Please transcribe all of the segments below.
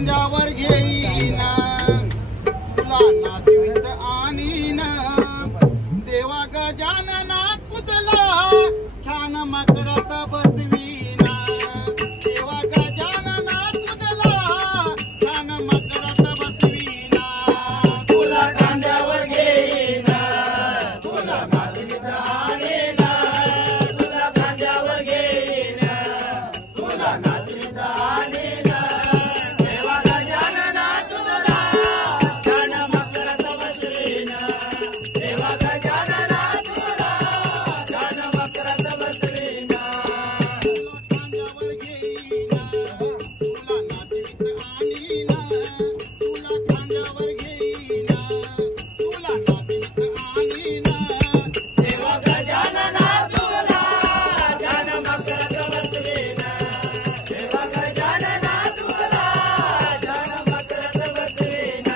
खांद्यावर घेईन तुला नाचवीत आणीन देवा गजानना तुझला छान मकरात बसवीन देवा गजानना तुझला छान मकरात बसवीन तुला खांद्यावर घेईन तुला नाचवीत आणीन तुला खांद्यावर घेईन तुला नाचवीत आणीन देवा गजानना तुझला छान मकरात बसवीन देवा गजानना तुझला छान मकरात बसवीन खांद्यावर घेईन तुला नाचवीत आणीन तुला खांद्यावर घेईन तुला नाचवीत आणीन देवा गजानना तुला छान मकरात बसवीन देवा गजानना तुला छान मकरात बसवीन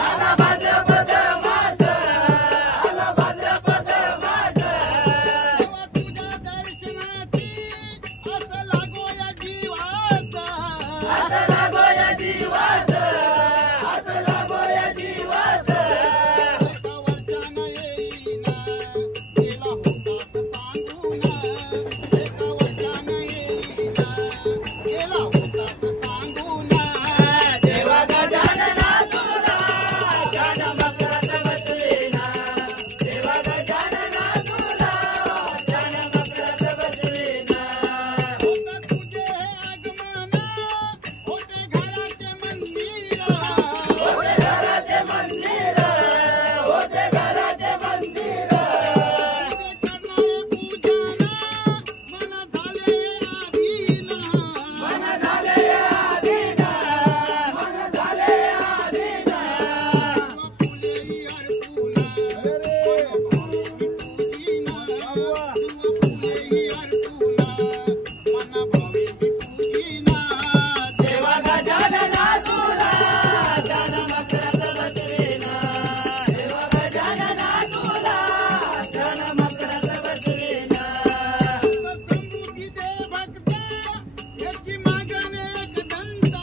आला भाद्रपद मास आला भाद्रपद मास देवा तुझ्या दर्शनाची असं लागोया जीवात असं लागोया जीवास असं लागोया जीवास एका वर्षानं येईन गेला होतास सांगून एका वर्षानं येईन गेला होतास सांगून देवा गजानना तुला छान मकरात बसवीन देवा गजानना तुला छान मकरात बसवीन होतं तुझे आगमन होते घराचे मंदिर होते घराचे मंदिर होते घराचे मंदिर मन झाले आधीन मन झाले आधीन फुलेही अर्पुन फुलेही अर्पुन मन भावे विपूजिन देवा गजानना तुला छान मकरात बसवीन देवा गजानना तुला छान मकरात बसवीन समृद्धी दे भक्त याची मागण एक दंता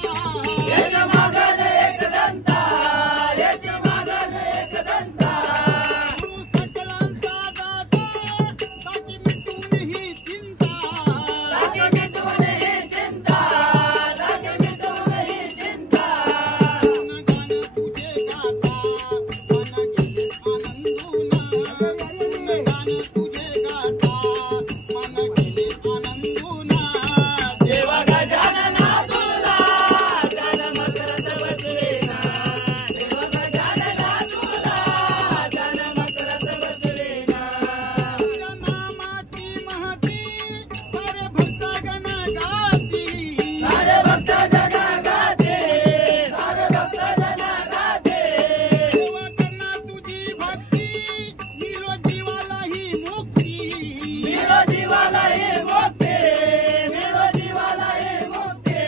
येच मागण एक दंता येच मागण एक दंता सकलांचा दाता साठी मिटून ही चिंता लागे मिटून ही चिंता लागे मिटून ही चिंता गाणं तुझे गाता मन गेले आनंदून गाणं तुझे गाता मन गेले आनंदून देवा गजानना तुला छान मकरात बसवीन देवा गजानना तुला छान मकरात बसवीन तुझ्या नामाची महती सारे भक्तगण गाती सारे भक्त जन गाते सारे भक्त जन गाते देवा करना तुझी भक्ती मिळो जीवालाही मुक्ती मिळो जीवालाही मुक्ती मिळो जीवालाही मुक्ती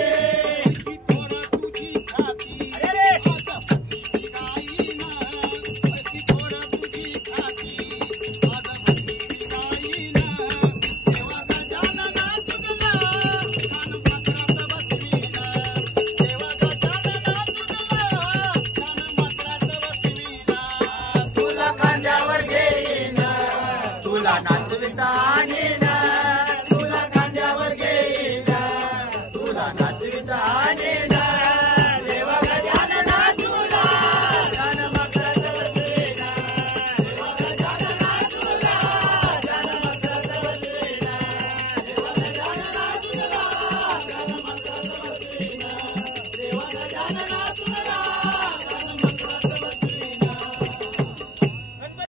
अशी थोर तुझी ख्याती अरे आता भक्ती गाईन अशी थोर तुझी ख्याती आता भक्ती गाईन देवा गजानना तुझला छान मकरात बसवीन देवा गजानना तुझला छान मकरात बसवीन तुला खांद्यावर घेईन तुला नाचवीत आणीन तुला खांद्यावर घेईन तुला नाचवीत आणीन देवा गजानना तुला छान मकरात बसवीन देवा गजानना तुला छान मकरात बसवीन देवा गजानना तुला छान मकरात बसवीन देवा गजानना